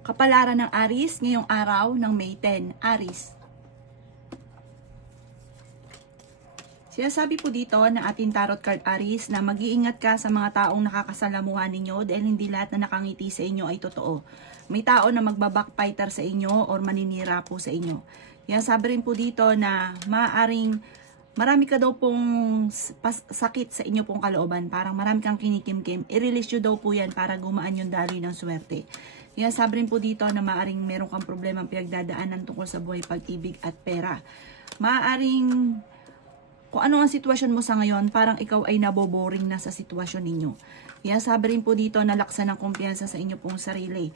Kapalaran ng Aries ngayong araw ng May 10. Aries. Sinasabi po dito na ating tarot card Aries na mag-iingat ka sa mga taong nakakasalamuhan ninyo dahil hindi lahat na nakangiti sa inyo ay totoo. May tao na magbabackfighter sa inyo or maninira po sa inyo. Sinasabi rin po dito na marami ka daw pong sakit sa inyo pong kalooban. Parang marami kang kinikimkim. I-release nyo daw po yan para gumaan yung daloy ng swerte. Sabi rin po dito na maaring meron kang problema pinagdadaanan tungkol sa buhay, pag-ibig at pera. Maaring kung ano ang sitwasyon mo sa ngayon, parang ikaw ay naboboring na sa sitwasyon ninyo. Sabi rin po dito na laksan ng kumpiyansa sa inyo pong sarili.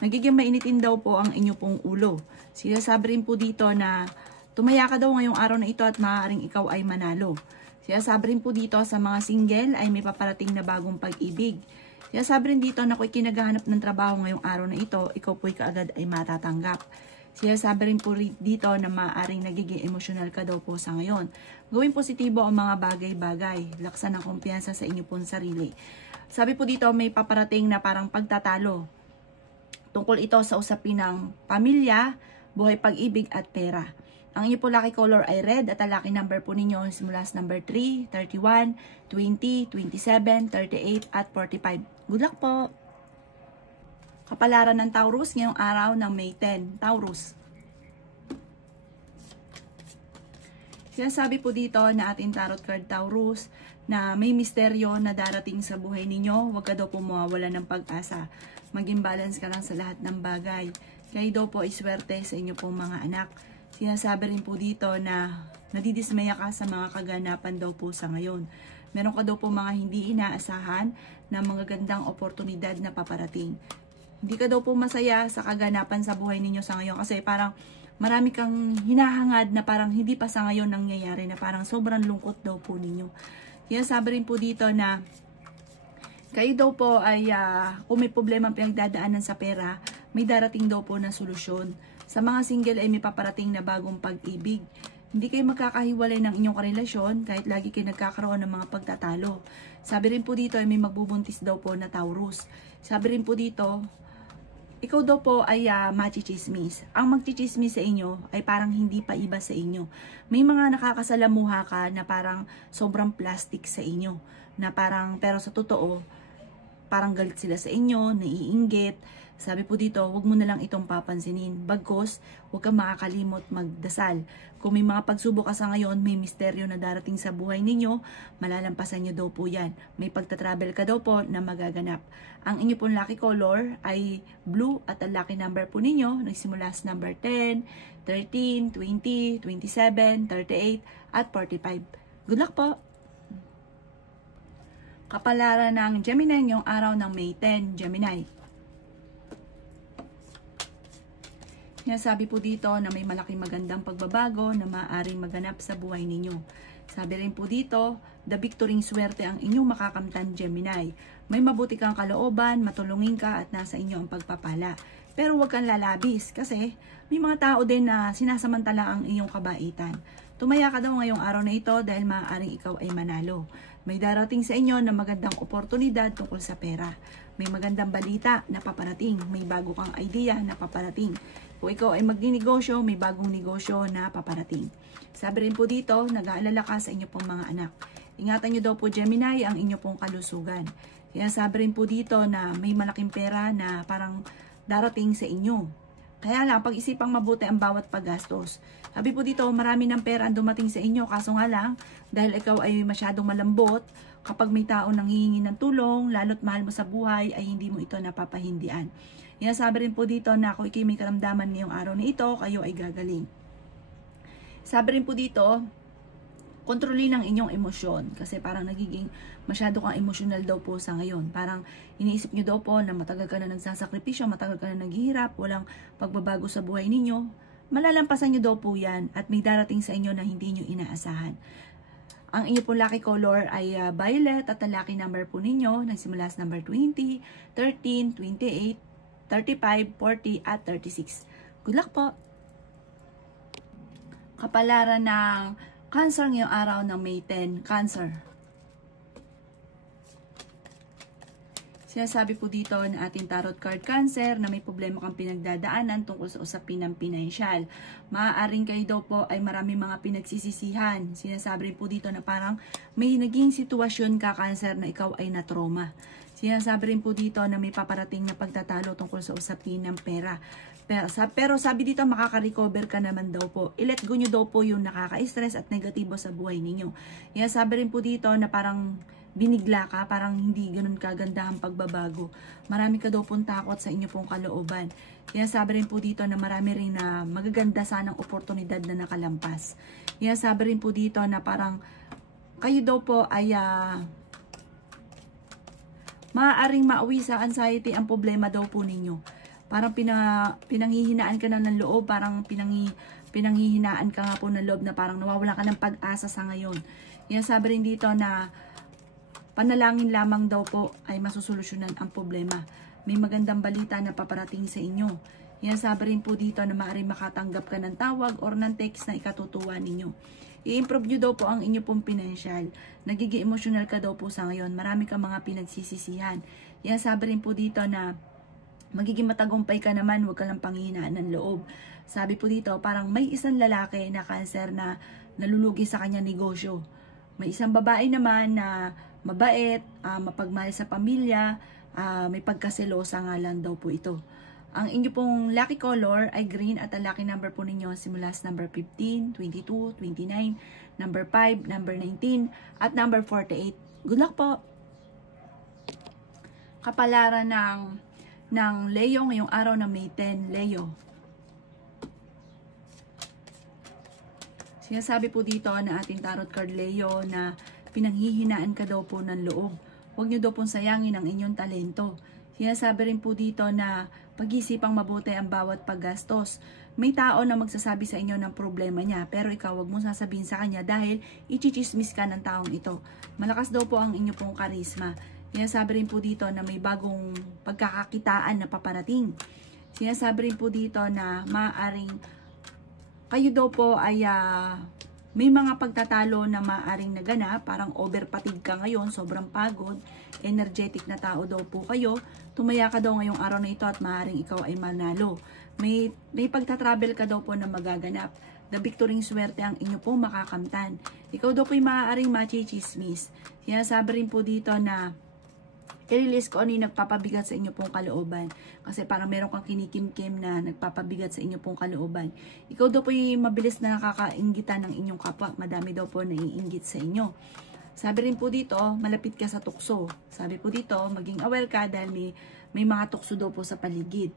Nagiging mainitin daw po ang inyo pong ulo. Sabi rin po dito na tumaya ka daw ngayong araw na ito at maaaring ikaw ay manalo. Sabi rin po dito sa mga single ay may paparating na bagong pag-ibig. Sabi rin dito na kung kinagahanap ng trabaho ngayong araw na ito, ikaw po'y kaagad ay matatanggap. Sabi rin po dito na maaaring nagiging emosyonal ka daw po sa ngayon. Gawing positibo ang mga bagay-bagay. Laksan ng kumpiyansa sa inyo pong sarili. Sabi po dito may paparating na parang pagtatalo. Tungkol ito sa usapin ng pamilya, buhay, pag-ibig at pera. Ang inyo po lucky color ay red at ang lucky number po ninyo simula sa number 3, 31, 20, 27, 38 at 45. Good luck po! Kapalaran ng Taurus ngayong araw ng May 10. Taurus. Sinasabi po dito na ating tarot card Taurus na may misteryo na darating sa buhay ninyo. Huwag ka daw po mawawala ng pag-asa. Maging balance ka lang sa lahat ng bagay. Kayo daw po ay swerte sa inyo pong mga anak. Sinasabi rin po dito na nadidismaya ka sa mga kaganapan daw po sa ngayon. Meron ka daw po mga hindi inaasahan na mga gandang oportunidad na paparating. Hindi ka daw po masaya sa kaganapan sa buhay ninyo sa ngayon kasi parang marami kang hinahangad na parang hindi pa sa ngayon nangyayari na parang sobrang lungkot daw po ninyo. Sinasabi rin po dito na kayo daw po ay kung may problema pinagdadaanan sa pera, may darating daw po na solusyon. Sa mga single ay may paparating na bagong pag-ibig. Hindi kayo magkakahiwalay ng inyong karelasyon kahit lagi kayo nagkakaroon ng mga pagtatalo. Sabi rin po dito ay may magbubuntis daw po na Taurus. Sabi rin po dito, ikaw daw po ay machichismis. Ang magchichismis sa inyo ay parang hindi pa iba sa inyo. May mga nakakasalamuha ka na parang sobrang plastic sa inyo. Na parang, pero sa totoo, parang galit sila sa inyo, naiinggit. Sabi po dito, huwag mo na lang itong papansinin. Bagkos, huwag kang makakalimot magdasal. Kung may mga pagsubok ka sa ngayon, may misteryo na darating sa buhay ninyo, malalampasan nyo daw po yan. May pagtatravel ka daw po na magaganap. Ang inyo pong lucky color ay blue at ang lucky number po ninyo, nagsimula sa number 10, 13, 20, 27, 38, at 45. Good luck po! Kapalaran ng Gemini ngayong araw ng May 10, Gemini. Sabi po dito na may malaking magandang pagbabago na maaaring maganap sa buhay ninyo. Sabi rin po dito, the victory swerte ang inyong makakamtan Gemini. May mabuti kang kalooban, matulungin ka at nasa inyo ang pagpapala. Pero huwag kang lalabis kasi may mga tao din na sinasamantala ang iyong kabaitan. Tumaya ka daw ngayong araw na ito dahil maaaring ikaw ay manalo. May darating sa inyo na magandang oportunidad tungkol sa pera. May magandang balita na paparating. May bago kang idea na paparating. Kung ikaw ay magninegosyo, may bagong negosyo na paparating. Sabi rin po dito, nag-aalala ka sa inyo pong mga anak. Ingatan nyo daw po Gemini ang inyo pong kalusugan. Sabi rin po dito na may malaking pera na parang darating sa inyo. Kaya lang, pag-isipang mabuti ang bawat paggastos. Sabi po dito, marami ng pera ang dumating sa inyo. Kaso nga lang, dahil ikaw ay masyadong malambot, kapag may tao nang hihingi ng tulong, lalo't mahal mo sa buhay, ay hindi mo ito napapahindian. Sabi rin po dito na kung ikay may karamdaman ngayong araw na ito, kayo ay gagaling. Sabi rin po dito, kontrolin ang inyong emosyon. Kasi parang nagiging masyado kang emosyonal daw po sa ngayon. Parang iniisip nyo daw po na matagal ka na nagsasakripisyo, matagal ka na naghihirap, walang pagbabago sa buhay ninyo. Malalampasan nyo daw po yan at may darating sa inyo na hindi nyo inaasahan. Ang inyo po lucky color ay violet at ang lucky number po ninyo nagsimula sa number 20, 13, 28, 35, 40 at 36. Good luck po! Kapalaran ng Cancer ngayong araw ng May 10, Cancer. Sinasabi po dito na ating tarot card Cancer na may problema kang pinagdadaanan tungkol sa usapin ng pinansyal. Maaaring kayo daw po ay marami mga pinagsisisihan. Sinasabi rin po dito na parang may naging sitwasyon ka Cancer na ikaw ay na-trauma. Sinasabi rin po dito na may paparating na pagtatalo tungkol sa usapin ng pera. Pero sabi dito makaka-recover ka naman daw po. I-let go nyo daw po yung nakaka-stress at negatibo sa buhay ninyo. Sabi rin po dito na parang binigla ka, parang hindi ganun kaganda ang pagbabago. Marami ka daw pong takot sa inyo pong kalooban. Sabi rin po dito na marami rin na magaganda sanang oportunidad na nakalampas. Sabi rin po dito na parang kayo daw po ay maaaring mauwi sa anxiety ang problema daw po ninyo. Parang pinanghihinaan ka na ng loob, parang pinanghihinaan ka nga po ng loob na parang nawawala ka ng pag-asa sa ngayon. Sabi rin dito na panalangin lamang daw po ay masusolusyonan ang problema. May magandang balita na paparating sa inyo. Sabi rin po dito na maaaring makatanggap ka ng tawag or ng text na ikatutuwa ninyo. I-improve nyo daw po ang inyo pong pinansyal. Nagiging emotional ka daw po sa ngayon. Marami ka mga pinagsisisihan. Sabi rin po dito na magiging matagumpay ka naman, huwag ka lang panghihinaan ng loob. Sabi po dito, parang may isang lalaki na Cancer na nalulugi sa kanya negosyo. May isang babae naman na mabait, mapagmahal sa pamilya, may pagkaselosa nga lang daw po ito. Ang inyo pong lucky color ay green at ang lucky number po ninyo simula sa number 15, 22, 29, number 5, number 19, at number 48. Good luck po! Kapalaran ng Leo ngayong araw na May 10, Leo. Sinasabi po dito na ating tarot card Leo na pinanghihinaan ka daw po ng loob. Huwag nyo daw pong sayangin ang inyong talento. Sinasabi rin po dito na pag-isipang mabuti ang bawat paggastos. May tao na magsasabi sa inyo ng problema niya, pero ikaw huwag mong sasabihin sa kanya dahil ichichismis ka ng taong ito. Malakas daw po ang inyo pong karisma. Sinasabi rin po dito na may bagong pagkakakitaan na paparating. Sinasabi rin po dito na maaaring kayo daw po ay may mga pagtatalo na maaaring naganap, parang overpatig ka ngayon, sobrang pagod, energetic na tao daw po kayo, tumaya ka daw ngayong araw na ito at maaaring ikaw ay manalo. May pagtatravel ka daw po na magaganap. The victory swerte ang inyo po makakamtan. Ikaw daw po ay maaaring machichismis. Sinasabi rin po dito na i-release ko ano yung nagpapabigat sa inyo pong kalooban. Kasi parang meron kang kinikim-kim na nagpapabigat sa inyo pong kalooban. Ikaw daw po yung mabilis na nakakainggitan ng inyong kapwa. Madami daw po naiinggit sa inyo. Sabi rin po dito, malapit ka sa tukso. Sabi po dito, maging aware ka dahil may mga tukso daw po sa paligid.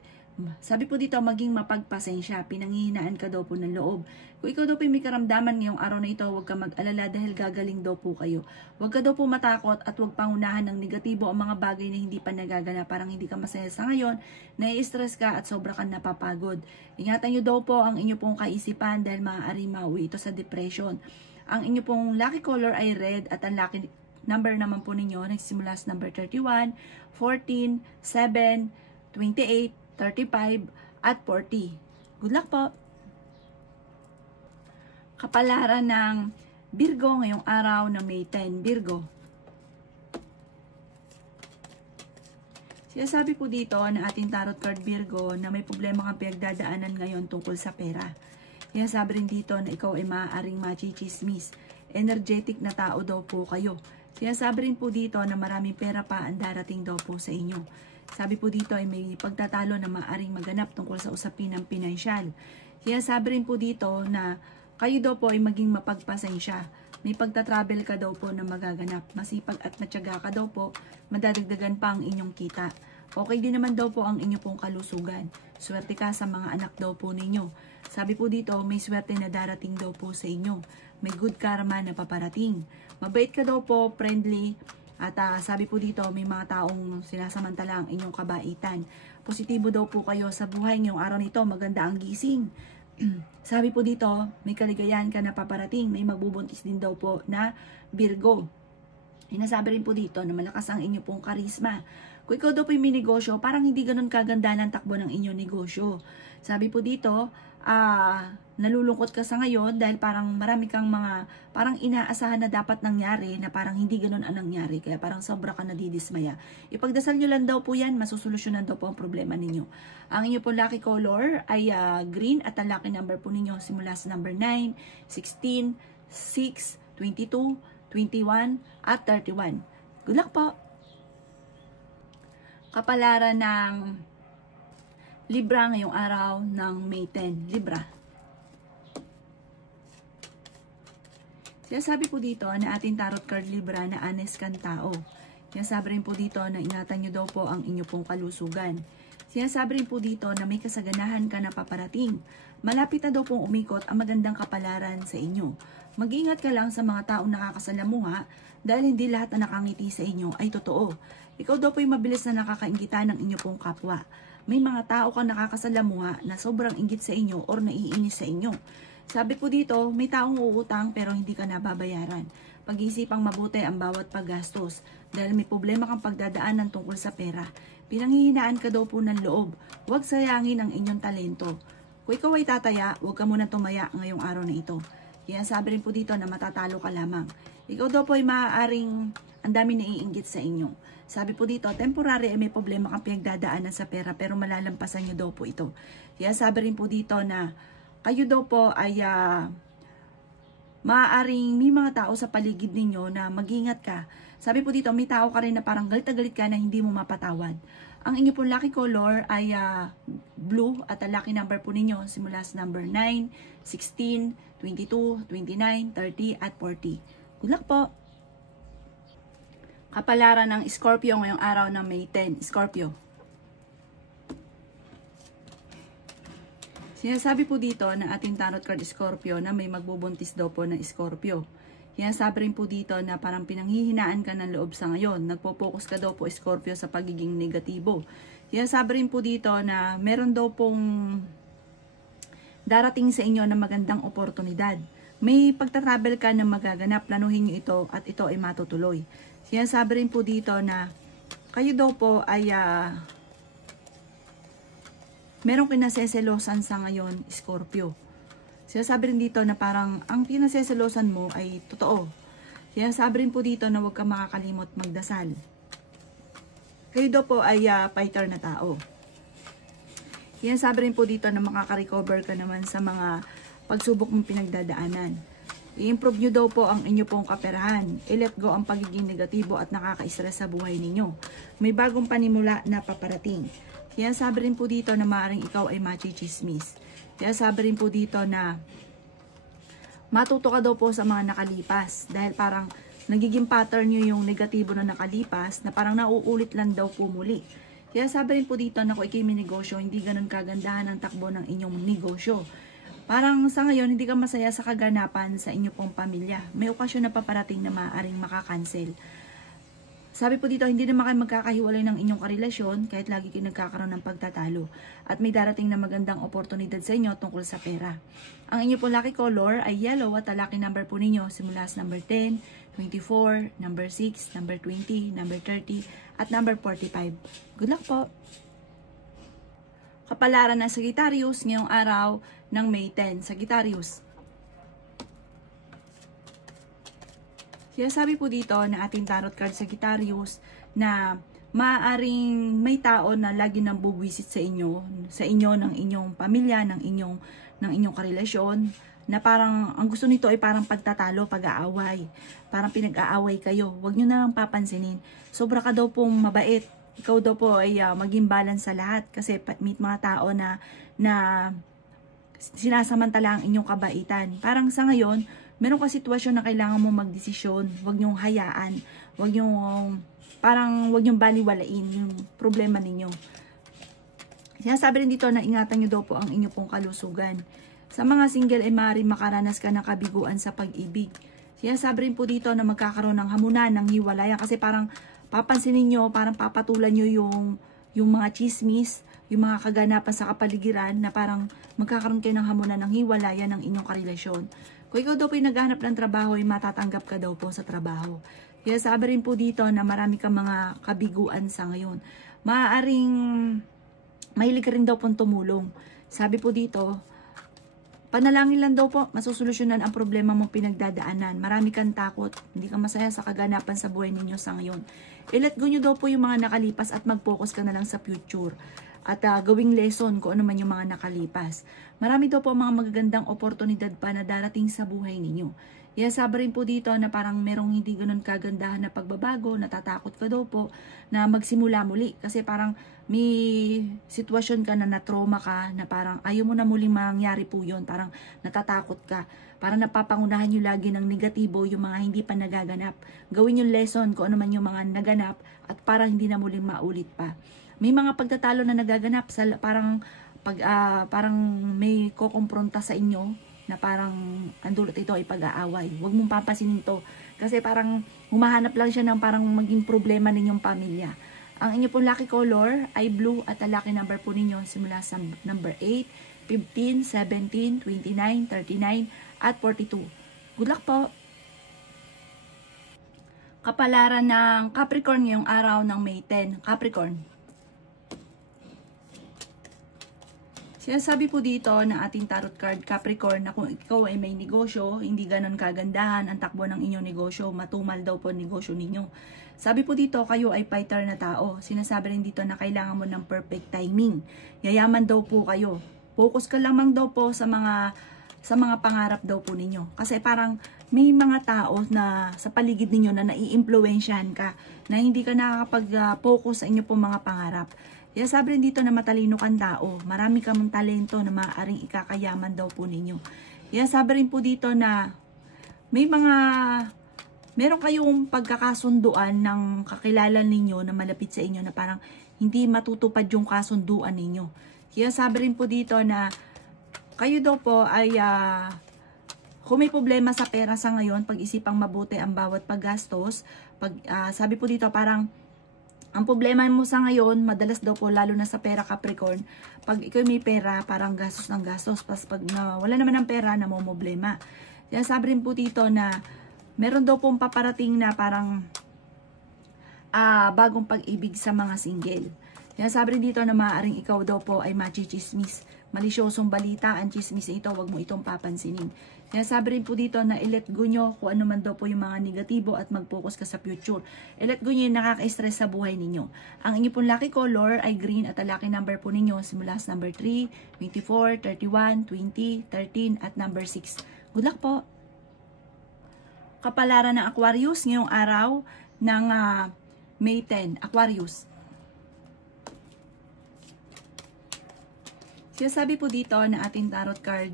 Sabi po dito, maging mapagpasensya, pinanghihinaan ka daw po ng loob. Kung ikaw daw po may karamdaman ngayong araw na ito, huwag ka mag-alala dahil gagaling daw po kayo. Huwag ka daw po matakot at huwag pangunahan ng negatibo ang mga bagay na hindi pa nagaganap. Parang hindi ka masaya sa ngayon, nai-stress ka at sobra kang napapagod. Ingatan nyo daw po ang inyo pong kaisipan dahil maaari mauwi ito sa depression. Ang inyo pong lucky color ay red at ang lucky number naman po ninyo nagsimula sa number 31, 14, 7, 28, 35, at 40. Good luck po! Kapalaran ng Virgo ngayong araw na May 10, Virgo. Sinasabi po dito na ating tarot card Virgo na may problema kang pinagdadaanan ngayon tungkol sa pera. Sinasabi rin dito na ikaw ay maaaring machichismis. Energetic na tao daw po kayo. Sinasabi rin po dito na maraming pera pa ang darating daw po sa inyo. Sabi po dito ay may pagtatalo na maaaring maganap tungkol sa usapin ng pinansyal. Sinasabi rin po dito na kayo daw po ay maging mapagpasensya. May pagtatravel ka daw po na magaganap. Masipag at matyaga ka daw po, madadagdagan pa ang inyong kita. Okay din naman daw po ang inyo pong kalusugan. Swerte ka sa mga anak daw po ninyo. Sabi po dito, may swerte na darating daw po sa inyo. May good karma na paparating. Mabait ka daw po, friendly. At sabi po dito, may mga taong sinasamantala ang inyong kabaitan. Positibo daw po kayo sa buhay ngayong araw nito. Maganda ang gising. Sabi po dito, may kaligayahan ka na paparating. May magbubuntis din daw po na Virgo. Sinasabi rin po dito na malakas ang inyo pong karisma. Kung ikaw daw po may negosyo, parang hindi ganun kaganda ng takbo ng inyong negosyo. Sabi po dito, nalulungkot ka sa ngayon dahil parang marami kang mga parang inaasahan na dapat nangyari na parang hindi ganun ang nangyari. Kaya parang sobra ka nadidismaya. Ipagdasal nyo lang daw po yan, masusolusyonan daw po ang problema ninyo. Ang inyo po lucky color ay green at ang lucky number po ninyo simula sa number 9, 16, 6, 22, 21, at 31. Good luck po! Kapalaran ng Libra ngayong araw ng May 10. Libra. Sinasabi po dito na ating tarot card Libra na honest kang tao. Sinasabi rin po dito na ingatan nyo daw po ang inyo pong kalusugan. Sinasabi rin po dito na may kasaganahan ka na paparating. Malapit na daw pong umikot ang magandang kapalaran sa inyo. Mag-ingat ka lang sa mga taong nakakasalamuha dahil hindi lahat na nakangiti sa inyo ay totoo. Ikaw daw po yung mabilis na nakakaingita ng inyo pong kapwa. May mga tao kang nakakasalamuha na sobrang inggit sa inyo or naiinis sa inyo. Sabi po dito, may taong uutang pero hindi ka nababayaran. Pag-iisipang mabuti ang bawat paggastos dahil may problema kang pagdadaanan tungkol sa pera. Pinanghihinaan ka daw po ng loob. Huwag sayangin ang inyong talento. Kung ikaw ay tataya, huwag ka muna tumaya ngayong araw na ito. Kaya sabi rin po dito na matatalo ka lamang. Ikaw daw po ay maaaring ang dami naiinggit sa inyo. Sabi po dito, temporary ay may problema kang pinagdadaanan sa pera pero malalampasan nyo daw po ito. Kaya sabi rin po dito na kayo daw po ay maaaring may mga tao sa paligid ninyo na mag-ingat ka. Sabi po dito, may tao ka rin na parang galit na galit ka na hindi mo mapatawad. Ang inyo pong lucky color ay blue at ang lucky number po ninyo simula sa number 9, 16, 22, 29, 30 at 40. Good luck po! Kapalaran ng Scorpio ngayong araw ng May 10. Scorpio. Sinasabi po dito na ating tarot card Scorpio na may magbubuntis daw po ng Scorpio. Sinasabi rin po dito na parang pinanghihinaan ka ng loob sa ngayon. Nagpo-focus ka daw po Scorpio sa pagiging negatibo. Sinasabi rin po dito na meron daw pong darating sa inyo na magandang oportunidad. May pagtatravel ka na magaganap, planuhin nyo ito at ito ay matutuloy. Sinasabi rin po dito na kayo daw po ay merong kinaseselosan sa ngayon, Scorpio. Sinasabi rin dito na parang ang kinaseselosan mo ay totoo. Sinasabi rin po dito na huwag ka makakalimot magdasal. Kayo daw po ay fighter na tao. Sinasabi rin po dito na makaka-recover ka naman sa mga pagsubok mong pinagdadaanan. I-improve nyo daw po ang inyo pong kaperahan. I-let go ang pagiging negatibo at nakaka-stress sa buhay ninyo. May bagong panimula na paparating. Kaya sabi rin po dito na maaaring ikaw ay machichismis. Kaya sabi rin po dito na matuto ka daw po sa mga nakalipas. Dahil parang nagiging pattern nyo yung negatibo na nakalipas na parang nauulit lang daw po muli. Kaya sabi rin po dito na kung ikay may negosyo, hindi ganun kagandahan ang takbo ng inyong negosyo. Parang sa ngayon, hindi ka masaya sa kaganapan sa inyo pong pamilya. May okasyon na paparating na maaaring makakancel. Sabi po dito, hindi naman kayo magkakahiwalay ng inyong karelasyon kahit lagi kayo nagkakaroon ng pagtatalo. At may darating na magandang oportunidad sa inyo tungkol sa pera. Ang inyo pong lucky color ay yellow at ang lucky number po ninyo simula sa number 10, 24, number 6, number 20, number 30, at number 45. Good luck po! Kapalaran ng Sagittarius ngayong araw ng May 10. Sagittarius. Sinasabi po dito na ating tarot card Sagittarius na maaaring may tao na lagi nang bubwisit sa inyo ng inyong pamilya, ng inyong karelasyon, na parang ang gusto nito ay parang pagtatalo, pag-aaway. Parang pinag-aaway kayo. Huwag nyo na lang papansinin. Sobra ka daw pong mabait. Ikaw daw po ay maging balance sa lahat kasi meet mga tao na sinasamantala ang inyong kabaitan. Parang sa ngayon, meron ka sitwasyon na kailangan mo magdesisyon. Huwag nyong hayaan. Huwag nyong baliwalain yung problema ninyo. Sinasabi rin dito na ingatan nyo daw po ang inyong pong kalusugan. Sa mga single ay maaaring makaranas ka ng kabiguan sa pag-ibig. Sinasabi rin po dito na magkakaroon ng hamunan, ng hiwalayan kasi parang papansinin nyo, parang papatulan nyo yung mga chismis, yung mga kaganapan sa kapaligiran na parang magkakaroon kayo ng hamunan ng hiwalayan ng inyong karelasyon. Kung ikaw daw po ay naghahanap ng trabaho, ay matatanggap ka daw po sa trabaho. Kaya sabi rin po dito na marami kang mga kabiguan sa ngayon. Maaaring mahilig ka rin daw pong tumulong. Sabi po dito, panalangin lang daw po, masusolusyonan ang problema mong pinagdadaanan. Marami kang takot, hindi ka masaya sa kaganapan sa buhay ninyo sa ngayon. I-let go nyo daw po yung mga nakalipas at mag-focus ka na lang sa future. At gawing lesson kung ano man yung mga nakalipas. Marami daw po mga magagandang oportunidad pa na darating sa buhay ninyo. Sabi rin po dito na parang merong hindi ganun kagandahan na pagbabago, natatakot ka daw po na magsimula muli. Kasi parang may sitwasyon ka na na-trauma ka, na parang ayaw mo na muling mangyari po yun. Parang natatakot ka. Parang napapangunahan nyo lagi ng negatibo yung mga hindi pa nagaganap. Gawin yung lesson kung ano man yung mga naganap at para hindi na muling maulit pa. May mga pagtatalo na nagaganap, parang may kukumpronta sa inyo na parang ang dulot ito ay pag-aaway. Huwag mong papasinin to. Kasi parang humahanap lang siya ng parang maging problema ninyong pamilya. Ang inyo pong lucky color ay blue at ang lucky number po ninyo simula sa number 8, 15, 17, 29, 39, at 42. Good luck po! Kapalaran ng Capricorn ngayong araw ng May 10. Capricorn. Sinasabi po dito ng ating tarot card Capricorn na kung ikaw ay may negosyo, hindi ganon kagandahan ang takbo ng inyong negosyo, matumal daw po negosyo ninyo. Sabi po dito, kayo ay fighter na tao. Sinasabi rin dito na kailangan mo ng perfect timing. Yayaman daw po kayo. Focus ka lamang daw po sa mga pangarap daw po ninyo. Kasi parang may mga tao na sa paligid ninyo na nai-impluwensyahan ka, na hindi ka nakakapag-focus sa inyo pong mga pangarap. Kaya sabi rin dito na matalino kang tao, marami kang talento na maaaring ikakayaman daw po ninyo. Kaya sabi rin po dito na meron kayong pagkakasunduan ng kakilala ninyo na malapit sa inyo na parang hindi matutupad yung kasunduan ninyo. Kaya sabi rin po dito na kayo daw po ay kung may problema sa pera sa ngayon, pag-isipang mabuti ang bawat paggastos. Sabi po dito parang ang problema mo sa ngayon, madalas daw po, lalo na sa pera Capricorn, pag ikaw may pera, parang gastos ng gastos. Pag wala naman ng pera, namomblema. Kaya sabi rin po dito na meron daw pong paparating na parang bagong pag-ibig sa mga single. Kaya sabi rin dito na maaaring ikaw daw po ay machichismis. Malisyosong balita, ang chismis ito, wag mo itong papansinin. Kaya sabi rin po dito na i-let go nyo kung ano man daw po yung mga negatibo at mag-focus ka sa future. I-let go nyo yung nakaka-stress sa buhay ninyo. Ang inyo pong lucky color ay green at ang lucky number po ninyo simula sa number 3, 24, 31, 20, 13 at number 6. Good luck po! Kapalaran ng Aquarius ngayong araw ng May 10. Aquarius. Sinasabi po dito na ating tarot card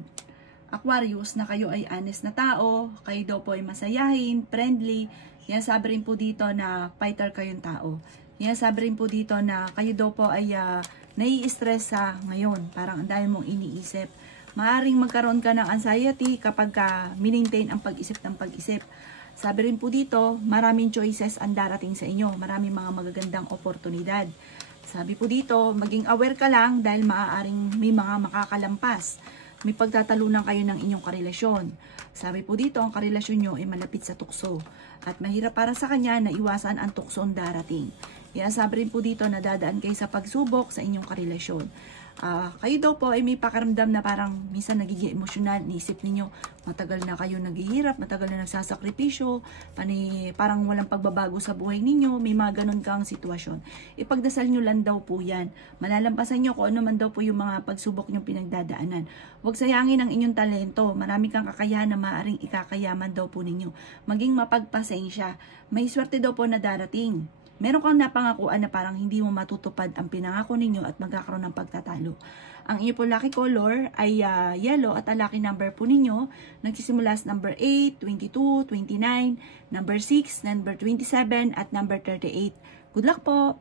Aquarius na kayo ay honest na tao, kayo daw po ay masayahin, friendly. Yan sabi rin po dito na fighter kayong tao. Yan sabi rin po dito na kayo daw po ay nai-stress sa ngayon. Parang ang dami mong iniisip. Maaring magkaroon ka ng anxiety kapag minintain ang pag-isip ng pag-isip. Sabi rin po dito, maraming choices ang darating sa inyo. Maraming mga magagandang oportunidad. Sabi po dito, maging aware ka lang dahil maaaring may mga makakalampas. May pagtatalunan kayo ng inyong karelasyon. Sabi po dito, ang karelasyon nyo ay malapit sa tukso. At mahirap para sa kanya na iwasan ang tukso ang darating. Kaya sabi rin po dito na dadaan kayo sa pagsubok sa inyong karelasyon. Kayo daw po ay may pakaramdam na parang minsan nagiging emosyonal, niisip ninyo, matagal na kayo naghihirap, matagal na nagsasakripisyo, parang walang pagbabago sa buhay ninyo, may mga ganun kang sitwasyon. Ipagdasal nyo lang daw po yan. Malalampasan nyo kung ano man daw po yung mga pagsubok nyong pinagdadaanan. Huwag sayangin ang inyong talento, marami kang kakayahan na maaaring ikakayaman daw po ninyo. Maging mapagpasensya, may swerte daw po na darating. Meron kang napangakuan na parang hindi mo matutupad ang pinangako ninyo at magkakaroon ng pagtatalo. Ang inyo po lucky color ay yellow at ang lucky number po ninyo nagsisimula sa number 8, 22, 29, number 6, number 27 at number 38. Good luck po!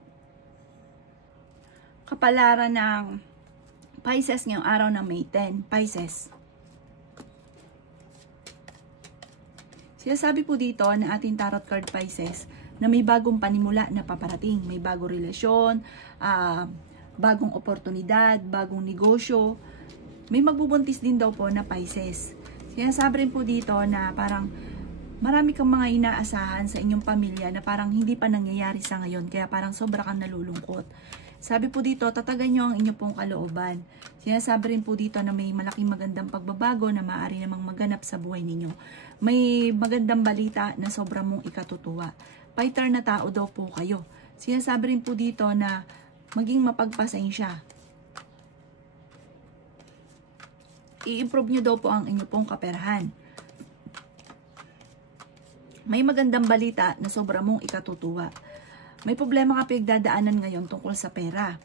Kapalaran ng Pisces ngayong araw ng May 10. Pisces. Sinasabi po dito na ating tarot card Pisces na may bagong panimula na paparating. May bagong relasyon, bagong oportunidad, bagong negosyo. May magbubuntis din daw po na Pisces. Sinasabi rin po dito na parang marami kang mga inaasahan sa inyong pamilya na parang hindi pa nangyayari sa ngayon, kaya parang sobra kang nalulungkot. Sabi po dito, tatagan nyo ang inyong pong kalooban. Sinasabi rin po dito na may malaking magandang pagbabago na maaari namang maganap sa buhay ninyo. May magandang balita na sobrang mong ikatutuwa. Fighter na tao daw po kayo. Sinasabi rin po dito na maging mapagpasensya. I-improve nyo daw po ang inyong pong kaperahan. May magandang balita na sobra mong ikatutuwa. May problema ka pinagdadaanan ngayon tungkol sa pera.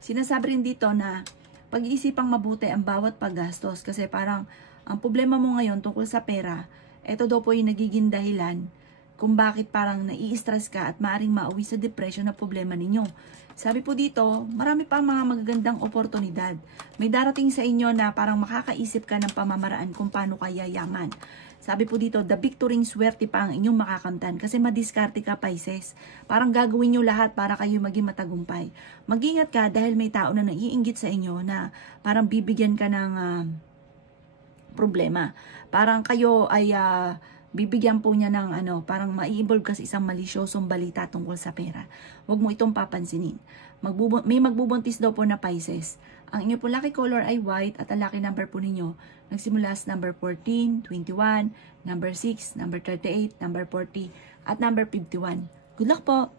Sinasabi rin dito na pag-iisipang mabuti ang bawat paggastos kasi parang ang problema mo ngayon tungkol sa pera, ito daw po yung nagiging dahilan kung bakit parang nai-stress ka at maaring mauwi sa depression na problema ninyo. Sabi po dito, marami pa mga magagandang oportunidad. May darating sa inyo na parang makakaisip ka ng pamamaraan kung paano kaya yaman. Sabi po dito, the victory swerte pa ang inyong makakamtan kasi madiskarte ka, Pisces. Parang gagawin nyo lahat para kayo maging matagumpay. Mag-ingat ka dahil may tao na naiinggit sa inyo na parang bibigyan ka ng problema. Parang kayo ay bibigyan po niya ng parang mai-involve ka sa isang malisyosong balita tungkol sa pera. Huwag mo itong papansinin. May magbubuntis daw po na Pisces. Ang inyo po lucky color ay white at ang lucky number po ninyo nagsimula sa number 14, 21, number 6, number 38, number 40, at number 51. Good luck po!